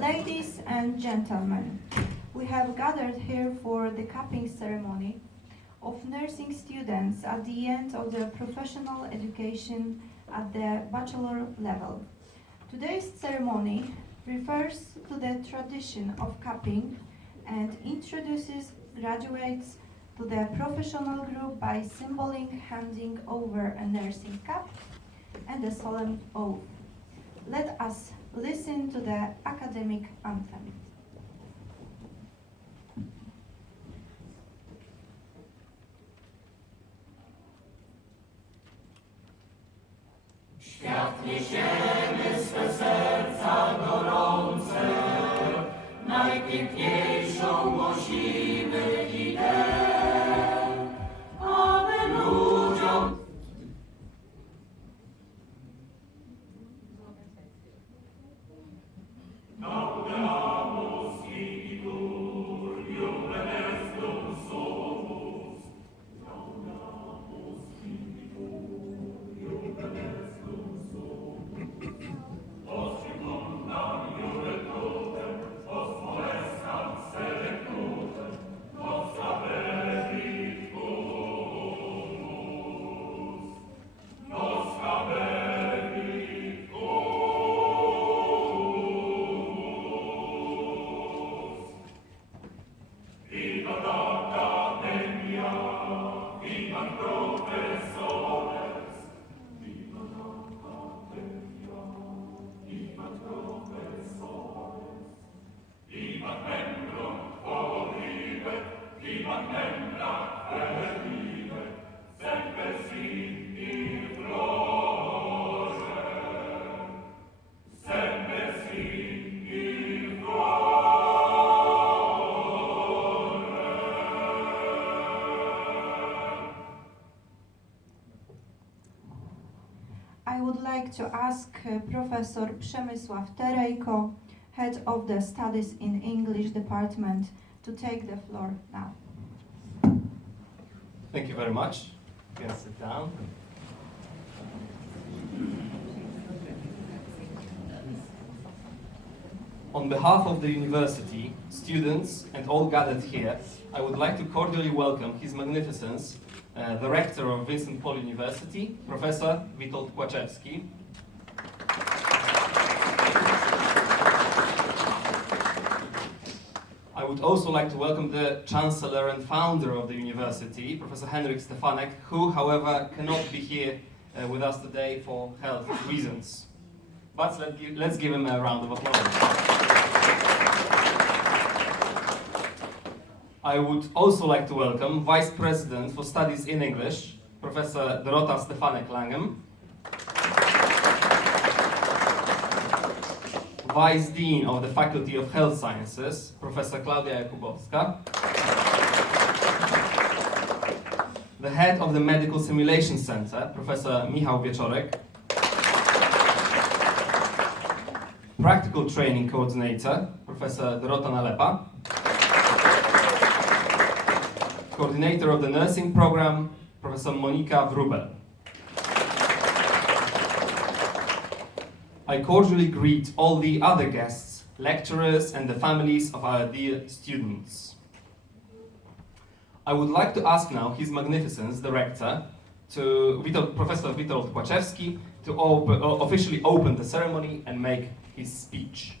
Ladies and gentlemen, we have gathered here for the capping ceremony of nursing students at the end of their professional education at the bachelor level. Today's ceremony refers to the tradition of capping and introduces graduates to the professional group by symbolically handing over a nursing cap and a solemn oath. Let us listen to the academic anthem. Świat niesiemy swe serca gorące, najpiękniejszą głosimy ideę, aby ludziom I would like to ask Professor Przemysław Terejko, Head of the Studies in English Department, to take the floor now. Thank you very much. You can sit down. On behalf of the university, students, and all gathered here, I would like to cordially welcome His Magnificence, the Rector of Vincent Paul University, Professor Witold Kłaczewski. I would also like to welcome the Chancellor and Founder of the University, Professor Henryk Stefanek, who, however, cannot be here with us today for health reasons. But let's give him a round of applause. I would also like to welcome Vice President for Studies in English, Professor Dorota Stefanek-Langem, Vice Dean of the Faculty of Health Sciences, Professor Klaudia Jakubowska, the Head of the Medical Simulation Center, Professor Michał Wieczorek, Practical Training Coordinator, Professor Dorota Nalepa, Coordinator of the Nursing Program, Professor Monika Wrubel. I cordially greet all the other guests, lecturers, and the families of our dear students. I would like to ask now His Magnificence, the Rector, Professor Witold Kłaczewski, to officially open the ceremony and make his speech.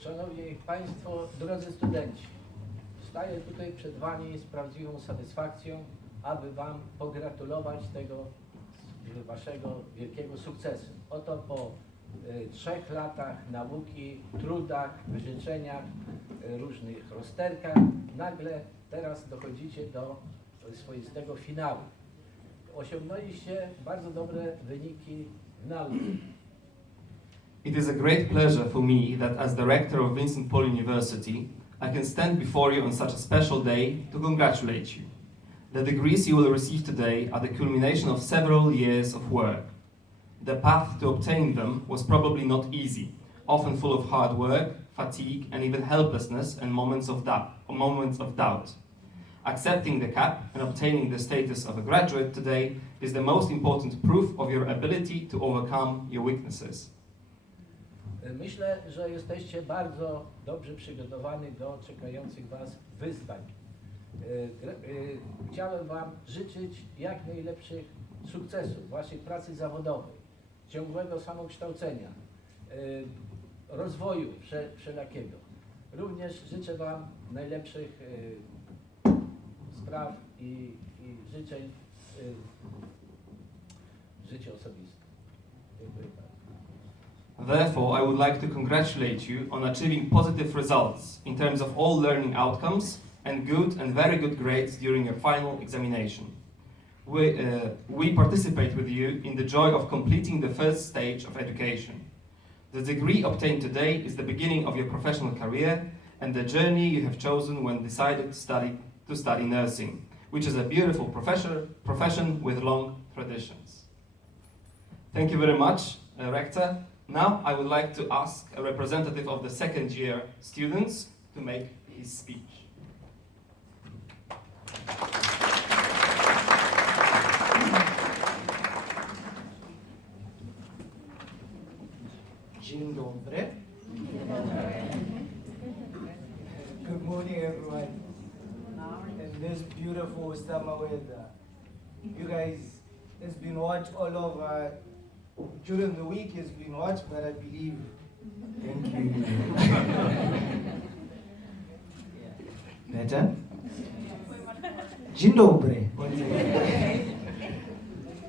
Szanowni Państwo, drodzy studenci, staję tutaj przed Wami z prawdziwą satysfakcją, aby Wam pogratulować tego Waszego wielkiego sukcesu. Oto po 3 latach nauki, trudach, wyrzeczeniach, różnych rozterkach, nagle teraz dochodzicie do swoistego finału. Osiągnęliście bardzo dobre wyniki w nauce. It is a great pleasure for me that as the Rector of Vincent Paul University, I can stand before you on such a special day to congratulate you. The degrees you will receive today are the culmination of several years of work. The path to obtain them was probably not easy, often full of hard work, fatigue, and even helplessness and moments of doubt. Accepting the cap and obtaining the status of a graduate today is the most important proof of your ability to overcome your weaknesses. Myślę, że jesteście bardzo dobrze przygotowani do czekających Was wyzwań. Chciałem Wam życzyć jak najlepszych sukcesów w Waszej pracy zawodowej, ciągłego samokształcenia, rozwoju wszelakiego. Również życzę Wam najlepszych spraw i życzeń w życiu osobistym. Dziękuję bardzo. Therefore, I would like to congratulate you on achieving positive results in terms of all learning outcomes and good and very good grades during your final examination. We participate with you in the joy of completing the first stage of education. The degree obtained today is the beginning of your professional career and the journey you have chosen when decided to study nursing, which is a beautiful profession with long traditions. Thank you very much, Rector. Now I would like to ask a representative of the second year students to make his speech. Dzień dobry. Good morning, everyone. And this beautiful summer weather. You guys, it's been hot all over. During the week, it's been hot, but I believe. Thank you. Yeah. Better? Dzień dobry.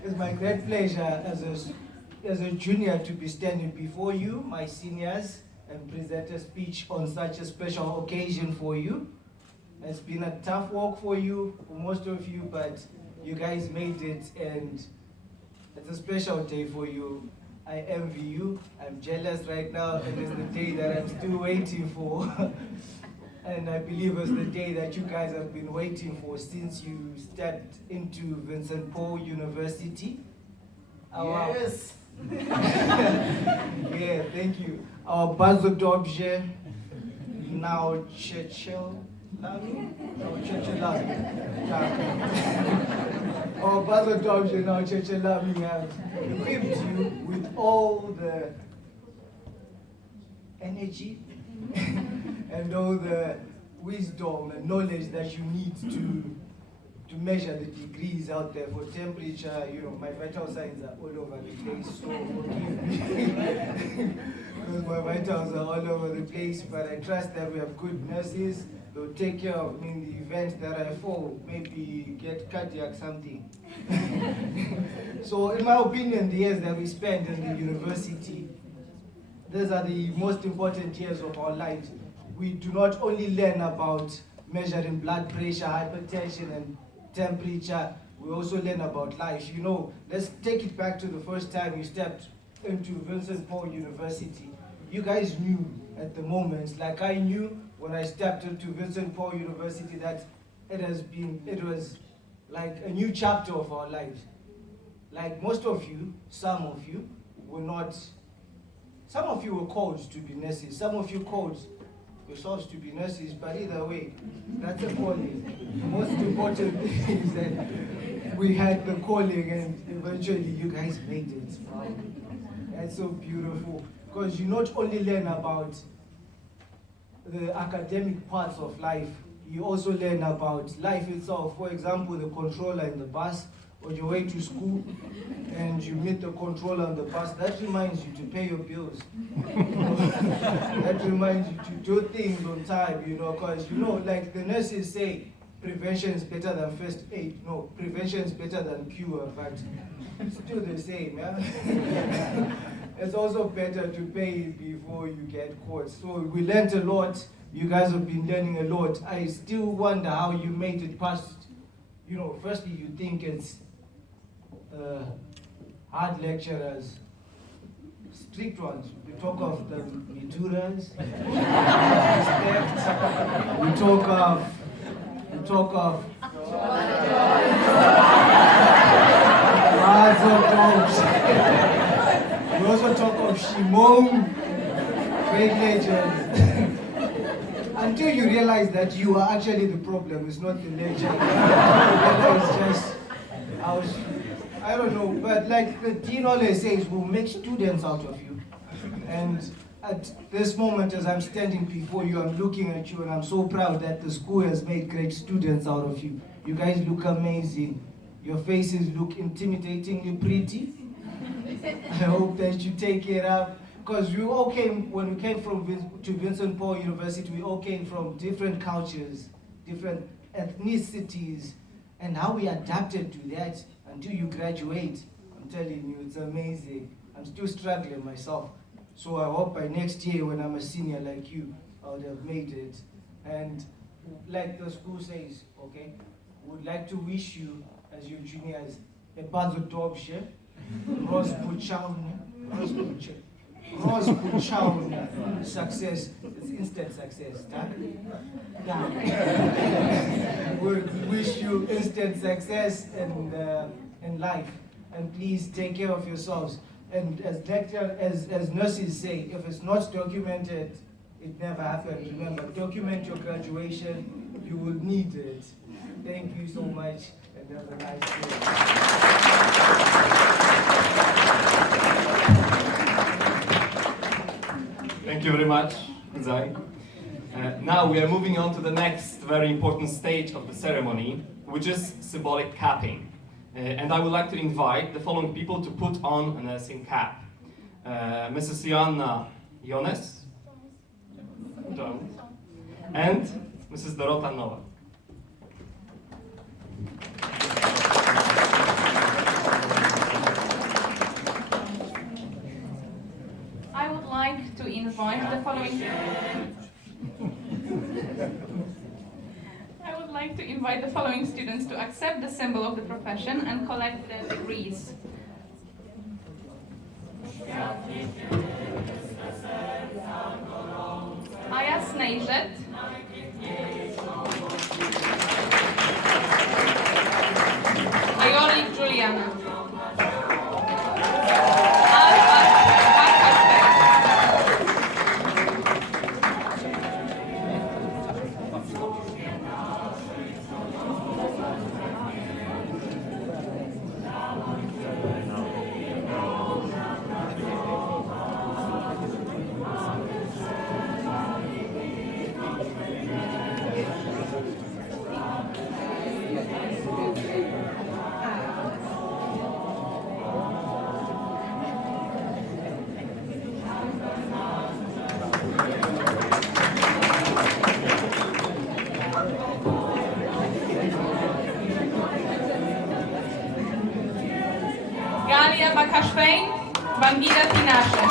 It's my great pleasure as a junior to be standing before you, my seniors, and present a speech on such a special occasion for you. It's been a tough walk for you, for most of you, but you guys made it, and it's a special day for you. I envy you. I'm jealous right now, and it's the day that I'm still waiting for. And I believe it's the day that you guys have been waiting for since you stepped into Vincent Paul University. Yes! Yeah, thank you. Our Basil Dobje, now Churchill. Our Basil Dobje, now Churchill, have equipped you with all the energy and all the wisdom and knowledge that you need to measure the degrees out there for temperature. You know, my vital signs are all over the place, so forgive me. Because my vitals are all over the place, but I trust that we have good nurses. They'll take care of me in the event that I fall, maybe get cardiac something. So in my opinion, the years that we spend in the university, these are the most important years of our lives. We do not only learn about measuring blood pressure, hypertension, and temperature, we also learn about life. You know, let's take it back to the first time you stepped into Vincent Paul University. You guys knew at the moment, like I knew when I stepped into Vincent Paul University, that it was like a new chapter of our lives. Like most of you, some of you were not, some of you were called to be nurses, some of you called yourselves to be nurses, but either way, that's a calling. The most important thing is that we had the calling and eventually you guys made it. Wow. That's so beautiful, because you not only learn about the academic parts of life, you also learn about life itself. For example, the controller in the bus, on your way to school, and you meet the controller on the bus, that reminds you to pay your bills. That reminds you to do things on time, you know, because, you know, like the nurses say, prevention is better than first aid. No, prevention is better than cure, but it's still the same, yeah? It's also better to pay before you get caught. So we learned a lot. You guys have been learning a lot. I still wonder how you made it past. You know, firstly, you think it's hard lecturers, strict ones. We talk of the Mituras, respect. We talk of we also talk of Shimon, great legends. until you realize that you are actually the problem, it's not the lecture. It's just, I don't know, but like the dean always says, we'll make students out of you. And at this moment, as I'm standing before you, I'm looking at you, and I'm so proud that the school has made great students out of you. You guys look amazing. Your faces look intimidatingly pretty. I hope that you take it up. Because we all came, when we came to Vincent Paul University, we all came from different cultures, different ethnicities, and how we adapted to that until you graduate. I'm telling you, it's amazing. I'm still struggling myself. So I hope by next year, when I'm a senior like you, I would have made it. And like the school says, okay, we would like to wish you, as your juniors, a bardzo dobrze, rozpoczalne success. It's instant success, tak? We wish you instant success in life. And please take care of yourselves. And as nurses say, if it's not documented, it never happened. Remember, document your graduation, you will need it. Thank you so much, and have a nice day. Thank you very much, Zai. Now we are moving on to the next very important stage of the ceremony, which is symbolic capping. And I would like to invite the following people to put on a nursing cap. Mrs. Joanna Jones, and Mrs. Dorota Nowak. I would like to invite the following. I would like to invite the following students to accept the symbol of the profession and collect their degrees. Aja Snejrzet, Ajolik Juliana, Galia Bakashvein, Bangida Tinashe.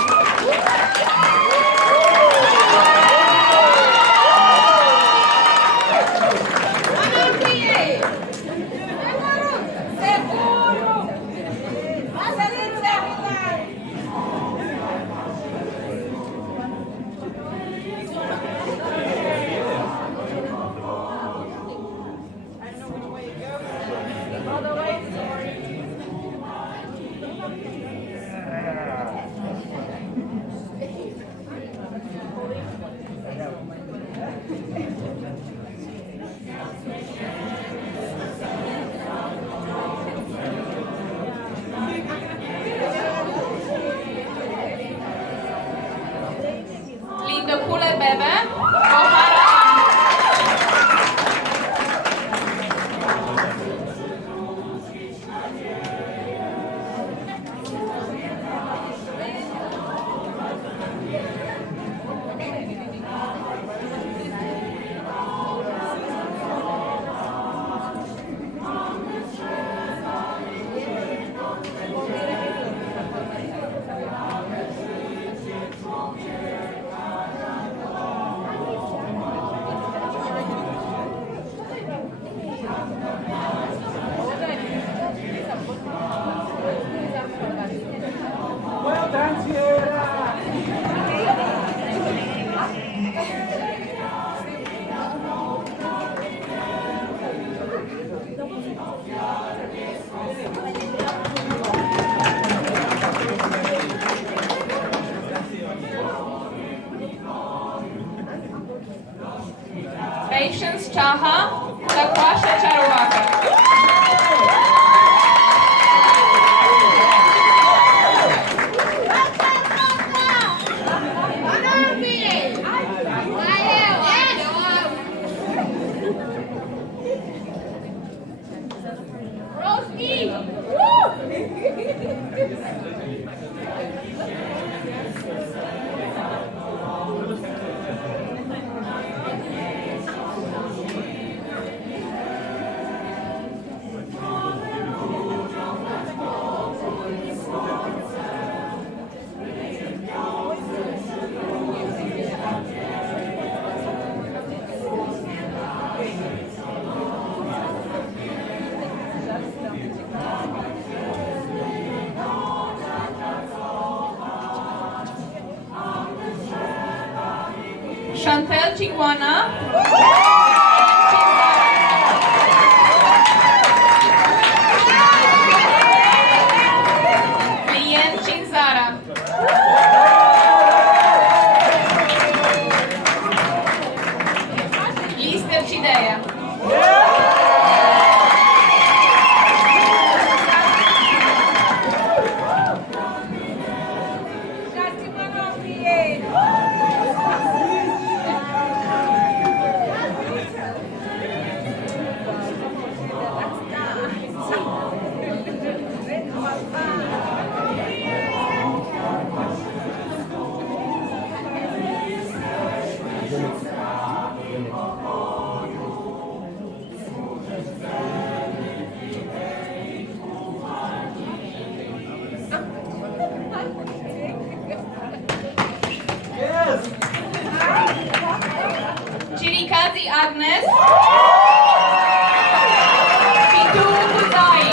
Čáha, Zakváša Čarováka. Chantel Chiguana. Lien Chinzara. Lister Cideia. Chirikazi Agnes. Pitu Kuzai.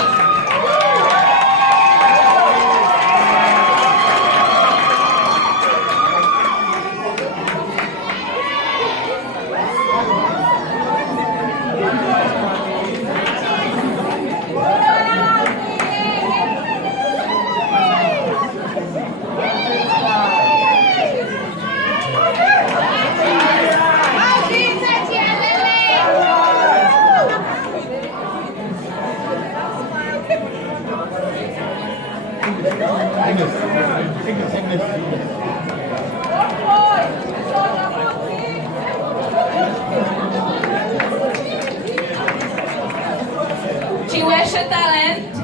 Chiwesha Talent.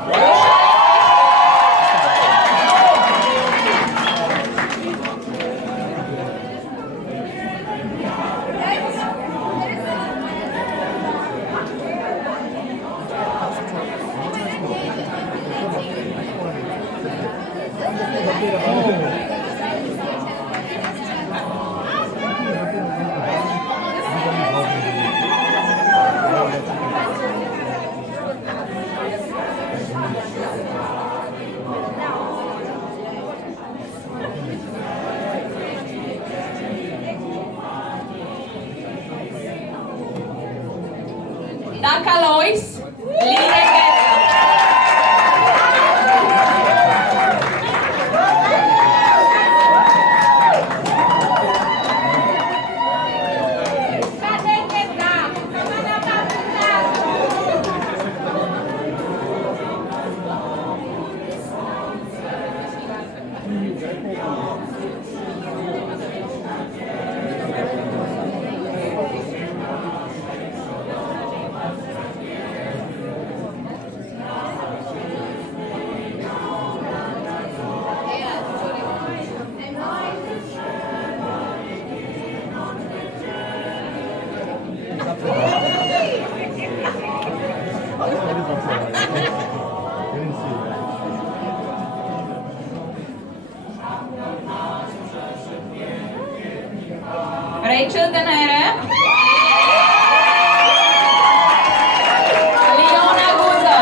Daka Lois. Lina Guetta. Rachel Denere. Leona Guza.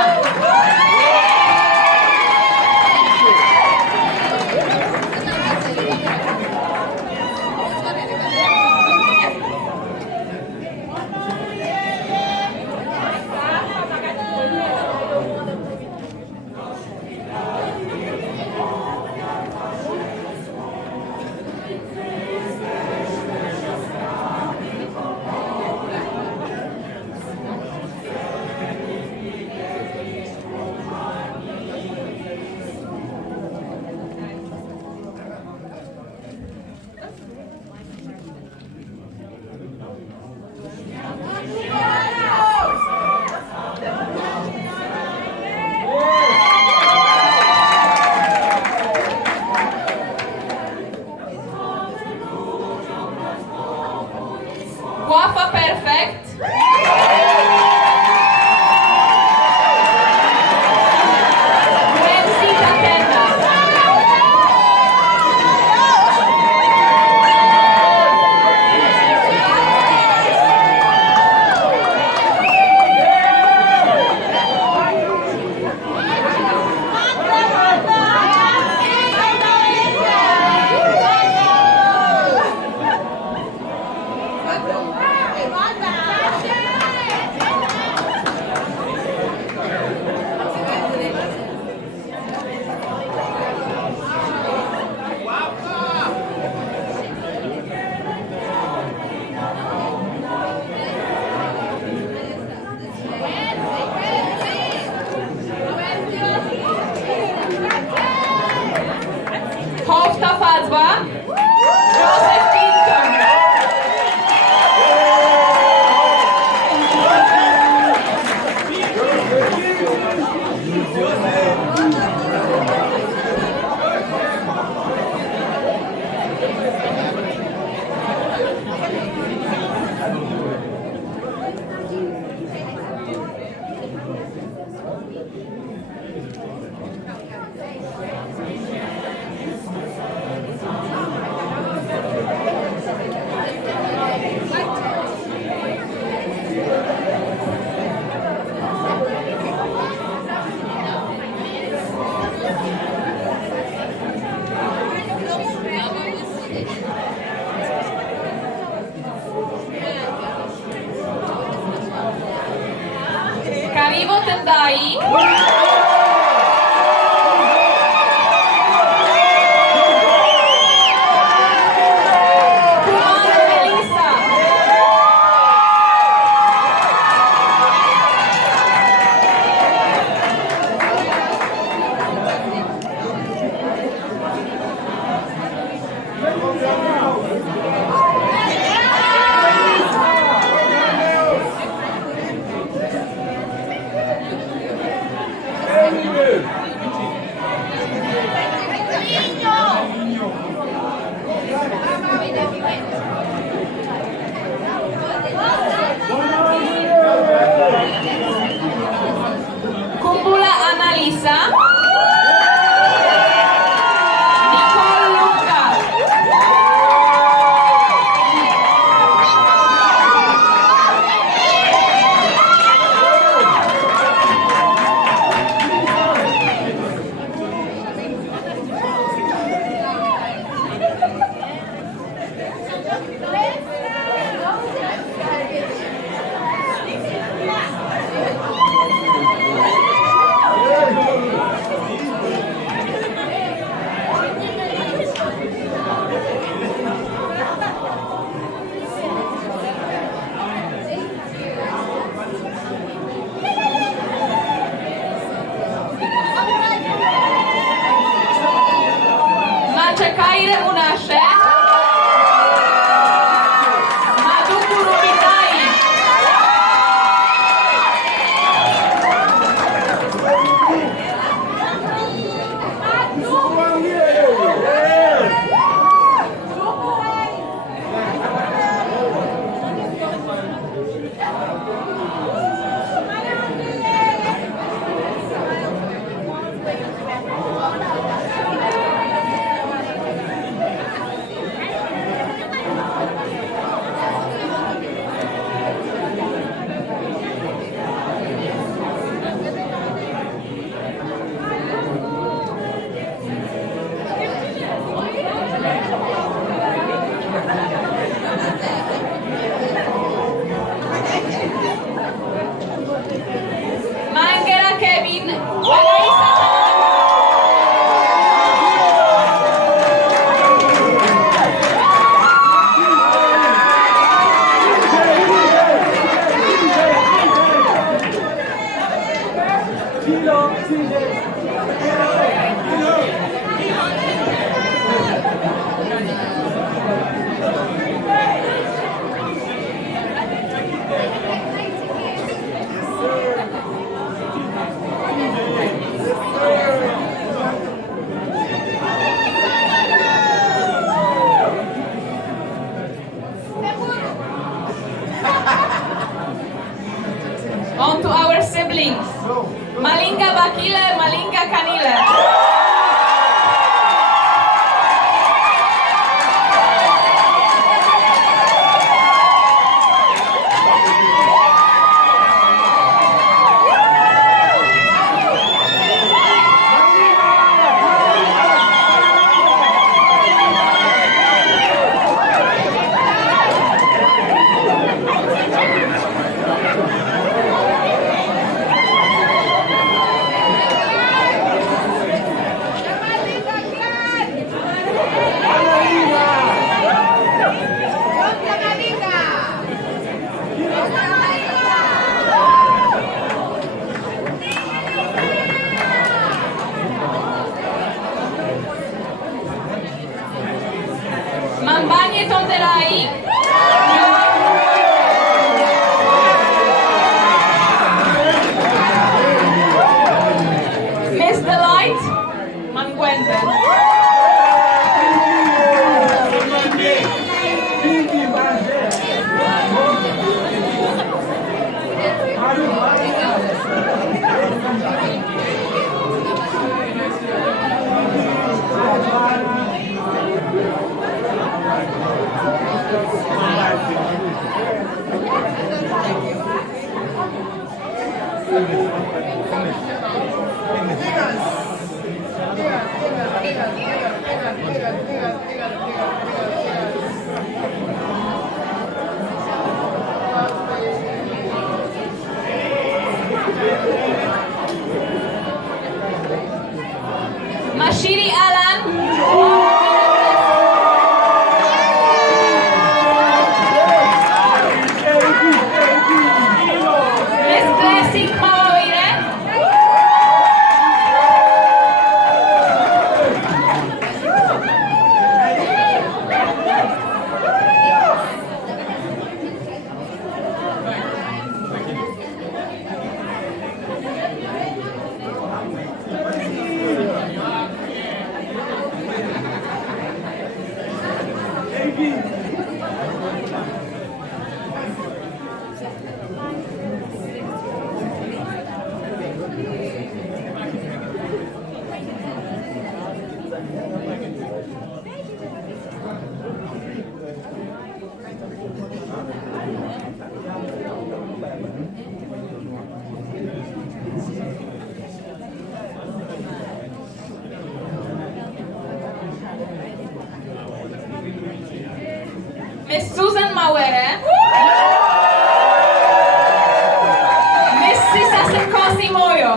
Tendai. Kumare Melissa. Kumbula Analisa. Nicole Luca. Maciekaire Munashe. Madugu Rubitai. Mangera Kevin. Anaisa on to our siblings. Malinga Bakile, Malinga Kanile. Mambanye Tonderai. Miss the Light. Manguente. Chiri Alan. Miss Blessing Mawaire. Miss Susan Mauere. Miss Sisa Sekosi Moyo.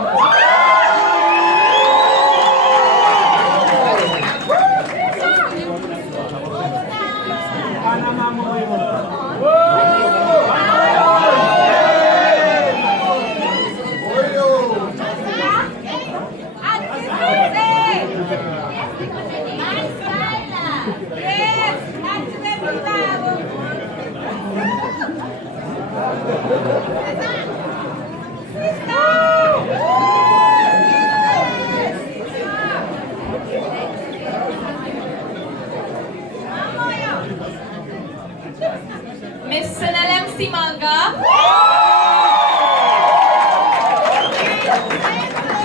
Miss Senelem Simanga.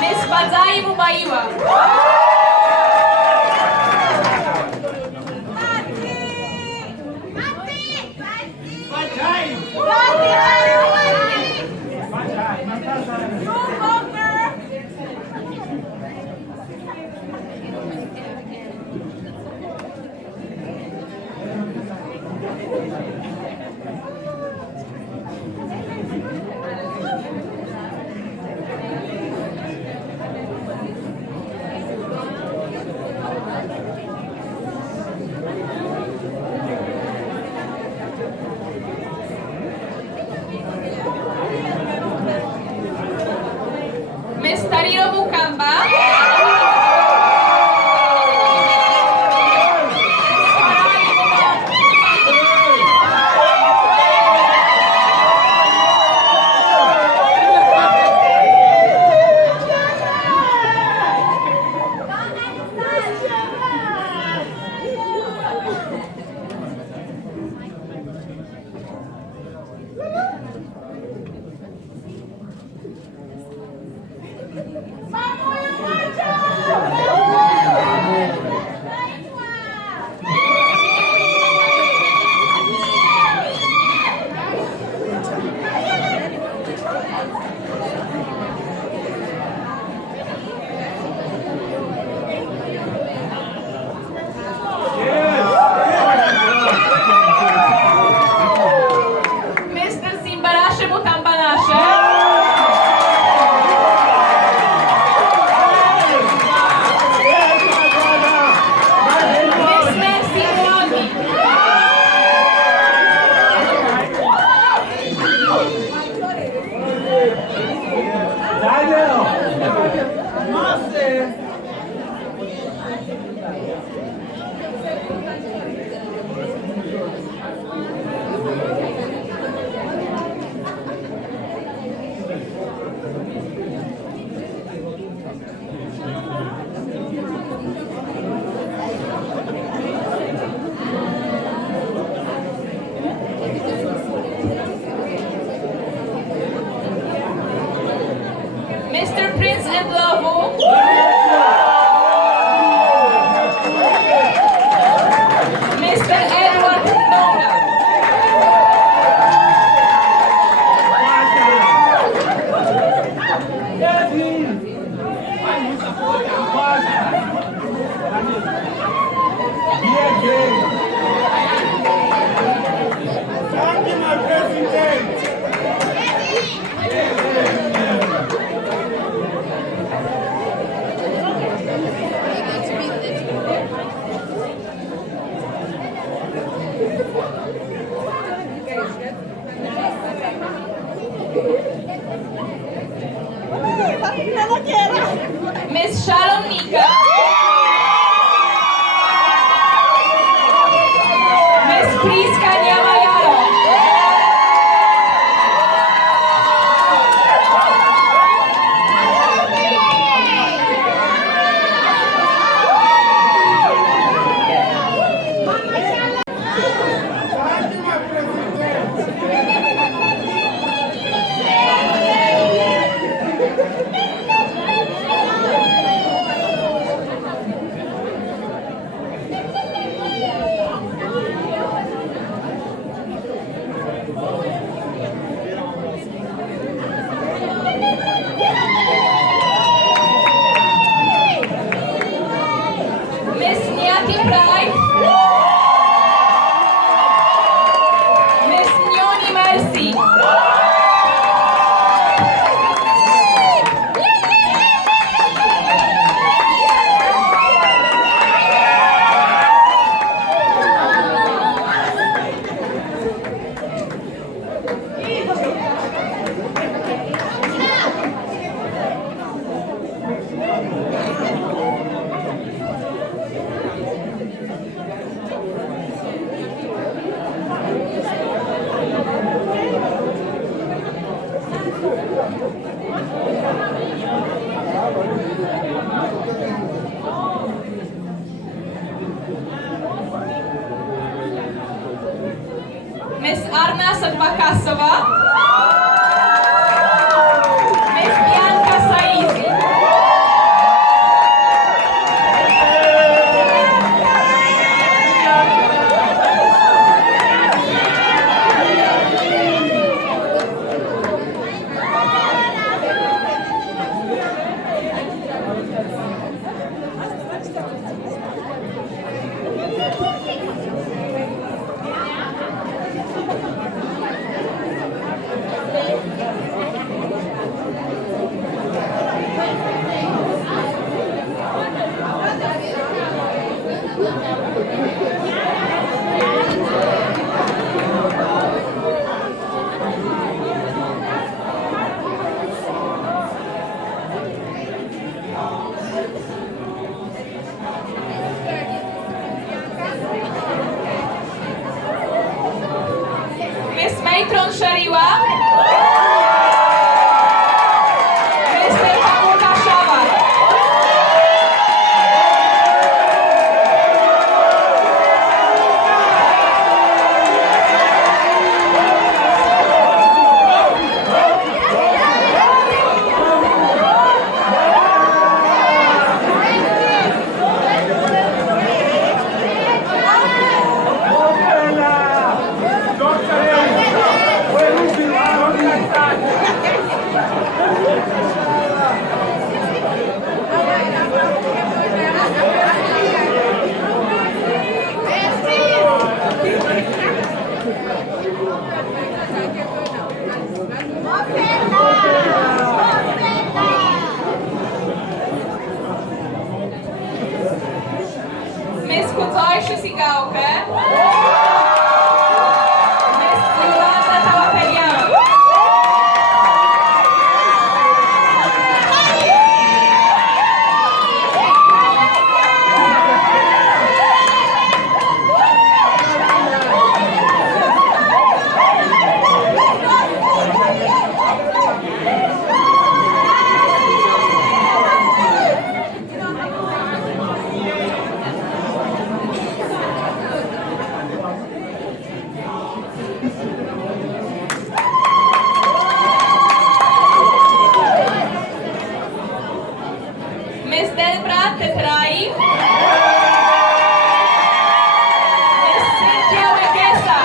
Miss Bazai Mubaiwa. Miss Tariro Mukamba. Mr. Simbarashe Mutambanashe. Miss Nancy Mwani. Mr. Prince and Lovo. Mr. Edward Nonga. Thank you, my president. Let's be Nati Pride. Miss Nyoni Mercy. Miss Arna Sadvakasova. Miss Bianca Saizi. Miss Matron Shariwa. Mr. Pamuka Shawar. Miss Kudzoj Szysigałkę. Miss Yolanda Tałapelian. Miss Delbra Tetrai. Miss Cynthia Wekesa.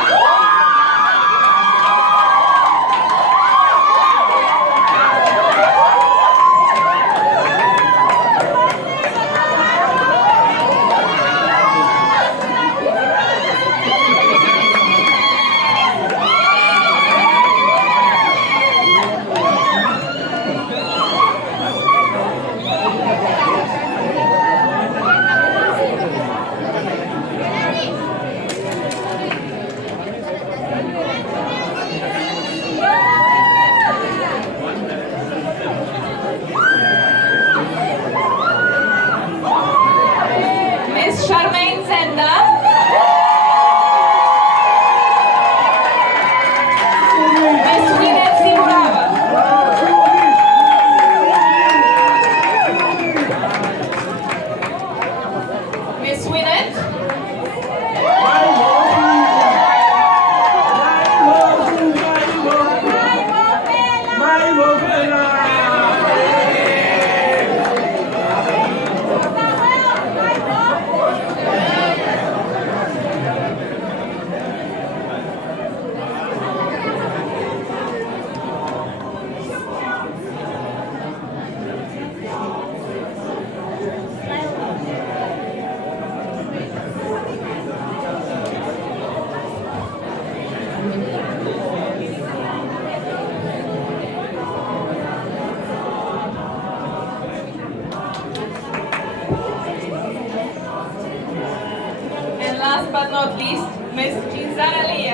Miss Charmaine Zenda. Miss Winet Sigurava. Miss Winet. last but not least, Miss Cinzana Lia.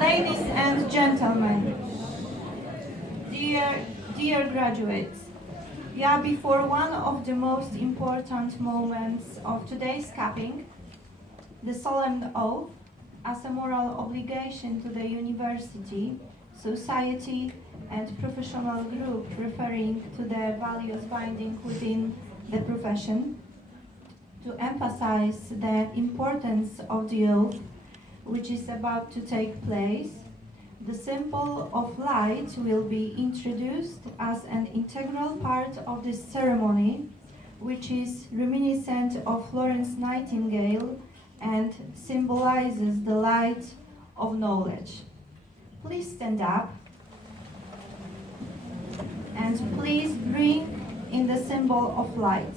Ladies and gentlemen, dear graduates, we are before one of the most important moments of today's capping, the solemn oath as a moral obligation to the university, society, and professional group referring to the values binding within the profession. To emphasize the importance of the oath, which is about to take place, the symbol of light will be introduced as an integral part of this ceremony, which is reminiscent of Florence Nightingale and symbolizes the light of knowledge. Please stand up and please bring in the symbol of light.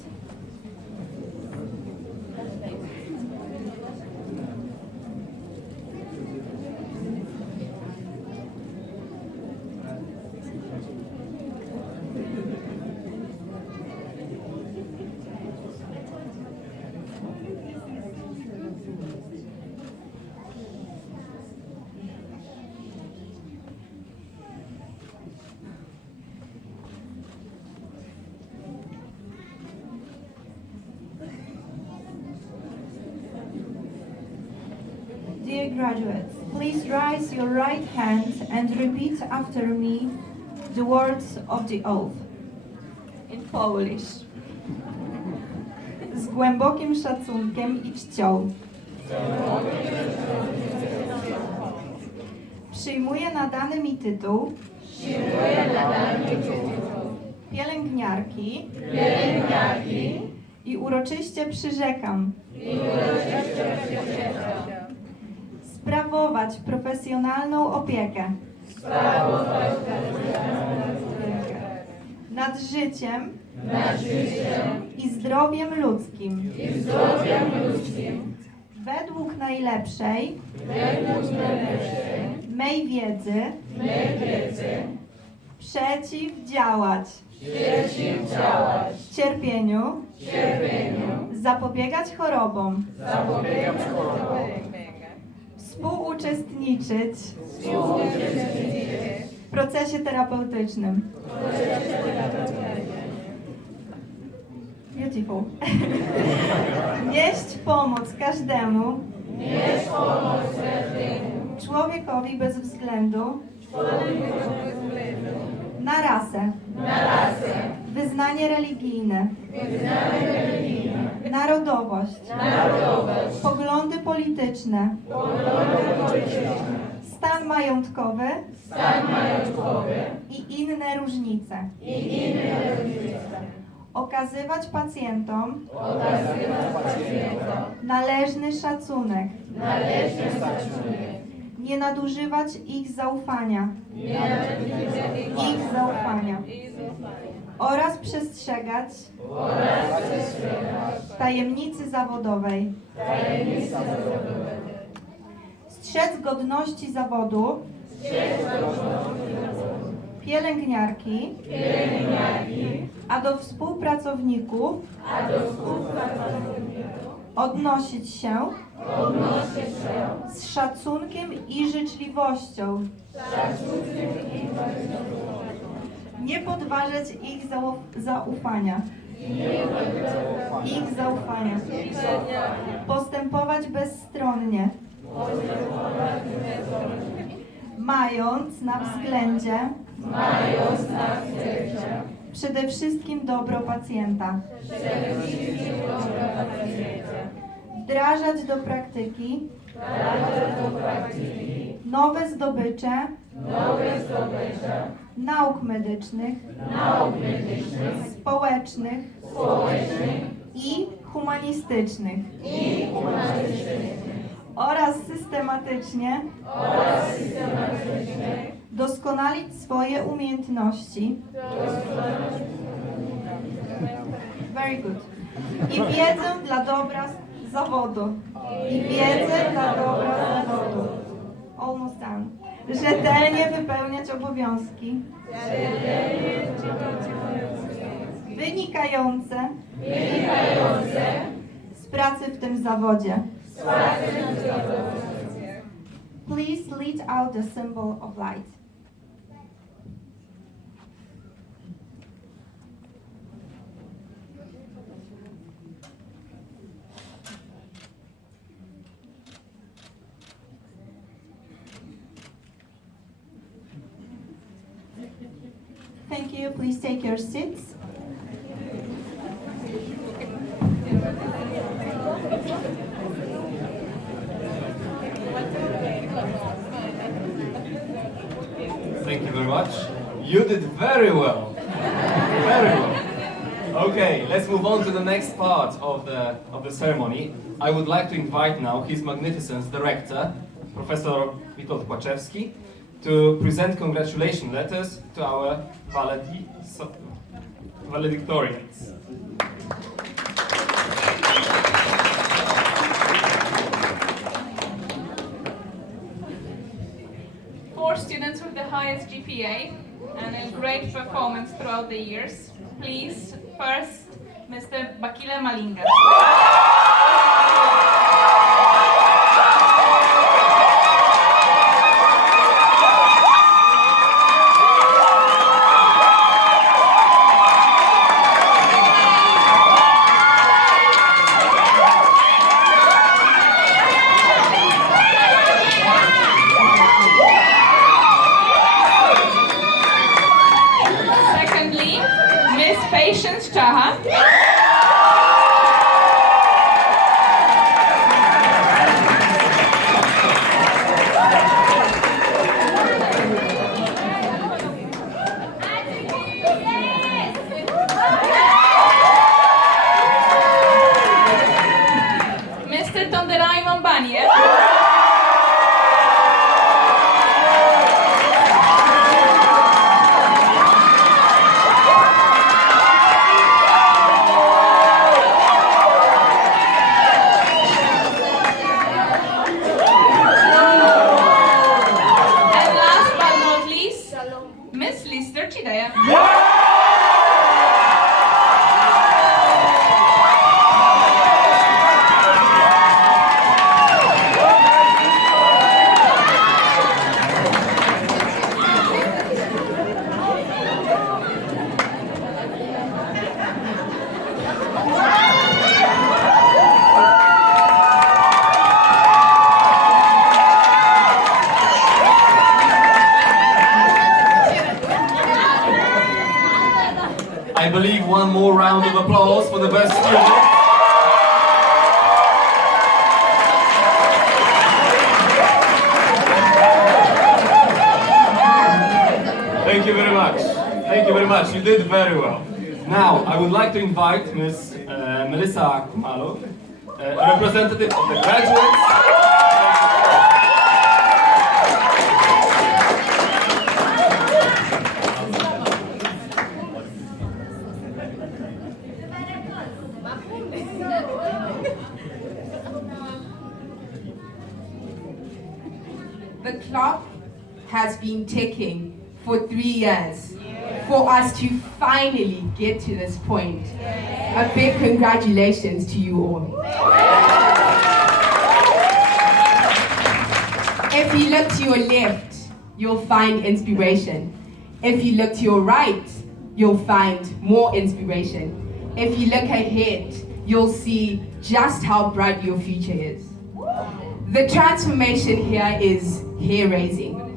Dear graduates, please raise your right hand and repeat after me the words of the oath. In Polish. Z głębokim szacunkiem i czcią. Przyjmuję nadany mi tytuł pielęgniarki i uroczyście przyrzekam sprawować profesjonalną opiekę nad życiem i zdrowiem ludzkim według najlepszej mej wiedzy przeciwdziałać cierpieniu, zapobiegać chorobom, współuczestniczyć w procesie terapeutycznym. Beautiful. Nieść pomoc każdemu, człowiekowi bez względu na rasę, wyznanie religijne, narodowość, poglądy polityczne, stan majątkowy i inne różnice. Okazywać pacjentom należny szacunek, nie nadużywać ich zaufania oraz przestrzegać tajemnicy zawodowej, strzec godności zawodu pielęgniarki a do współpracowników odnosić się z szacunkiem i życzliwością, nie podważać zaufania, postępować bezstronnie, mając na względzie przede wszystkim dobro pacjenta, wdrażać do praktyki nowe zdobycze nauk medycznych, społecznych i humanistycznych oraz systematycznie doskonalić swoje umiejętności very good i wiedzę dla dobra zawodu almost done, rzetelnie wypełniać obowiązki wynikające z pracy w tym zawodzie. Please lead out the symbol of light. Thank you. Please take your seats. Thank you very much. You did very well. Very well. Okay, let's move on to the next part of the ceremony. I would like to invite now His Magnificence Director, Professor Witold Płaczewski, to present congratulation letters to our valedictorians. Four students with the highest GPA and a great performance throughout the years. Please, first, Mr. Bakile Malinga. Secondly, Miss Patience Chaha. Mr. Tonderai Mambanie. And last but not least, Miss Lister Chidaya. I believe one more round of applause for the best student. Thank you very much. Thank you very much. You did very well. Now, I would like to invite Ms. Melissa Kumalo, a representative of the graduates. The clock has been ticking for 3 years. for us to finally get to this point. A big congratulations to you all. If you look to your left, you'll find inspiration. If you look to your right, you'll find more inspiration. If you look ahead, you'll see just how bright your future is. The transformation here is hair-raising.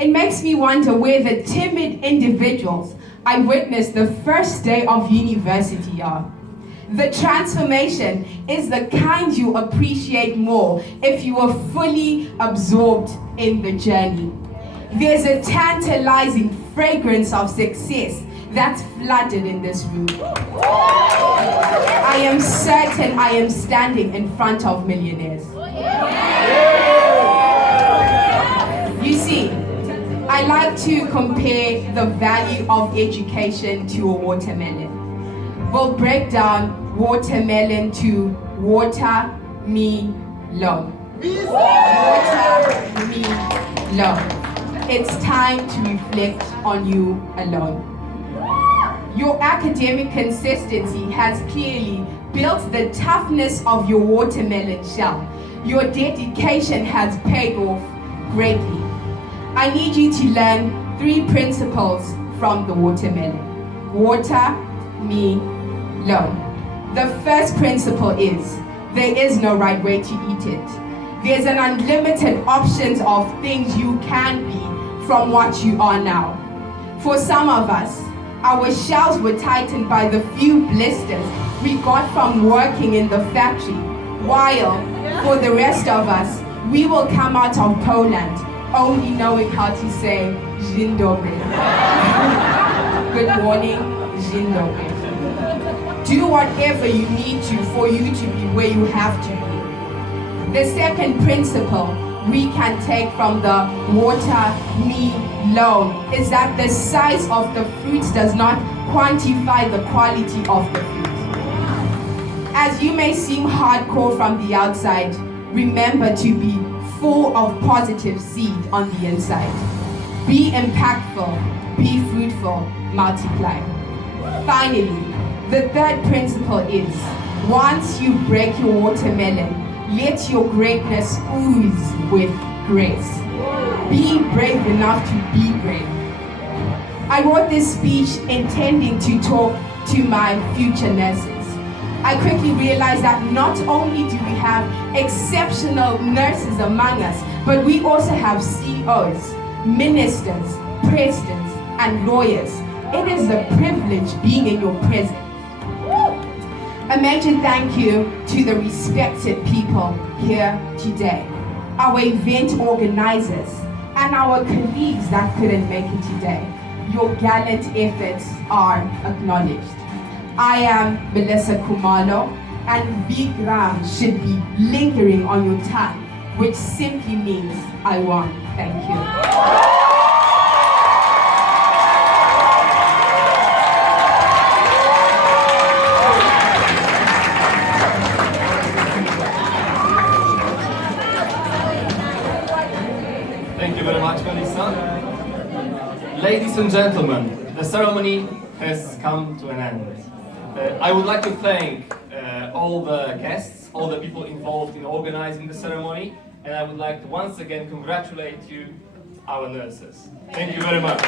It makes me wonder where the timid individuals I witnessed the first day of university are. The transformation is the kind you appreciate more if you are fully absorbed in the journey. There's a tantalizing fragrance of success that's flooded in this room. I am certain I am standing in front of millionaires. You see, I like to compare the value of education to a watermelon. We'll break down watermelon to water me loan. Water me loan. It's time to reflect on you alone. Your academic consistency has clearly built the toughness of your watermelon shell. Your dedication has paid off greatly. I need you to learn 3 principles from the watermelon. Water me loan. The first principle is, there is no right way to eat it. There's an unlimited options of things you can be from what you are now. For some of us, our shells were tightened by the few blisters we got from working in the factory, while for the rest of us, we will come out of Poland only knowing how to say dzień dobry. Good morning, dzień dobry. Do whatever you need to for you to be where you have to be. The second principle we can take from the water me loan is that the size of the fruits does not quantify the quality of the fruit. As you may seem hardcore from the outside, remember to be full of positive seed on the inside. Be impactful, be fruitful, multiply. Finally, the third principle is, once you break your watermelon, let your greatness ooze with grace. Be brave enough to be brave. I wrote this speech intending to talk to my future nurses. I quickly realized that not only do we have exceptional nurses among us, but we also have CEOs, ministers, presidents, and lawyers. It is a privilege being in your presence. A major thank you to the respected people here today, our event organizers, and our colleagues that couldn't make it today. Your gallant efforts are acknowledged. I am Melissa Kumalo, and Vigram should be lingering on your tongue, which simply means I won. Thank you. Thank you very much, Melissa. Ladies and gentlemen, the ceremony has come to an end. I would like to thank all the guests, all the people involved in organizing the ceremony, and I would like to once again congratulate you, our nurses. Thank you very much.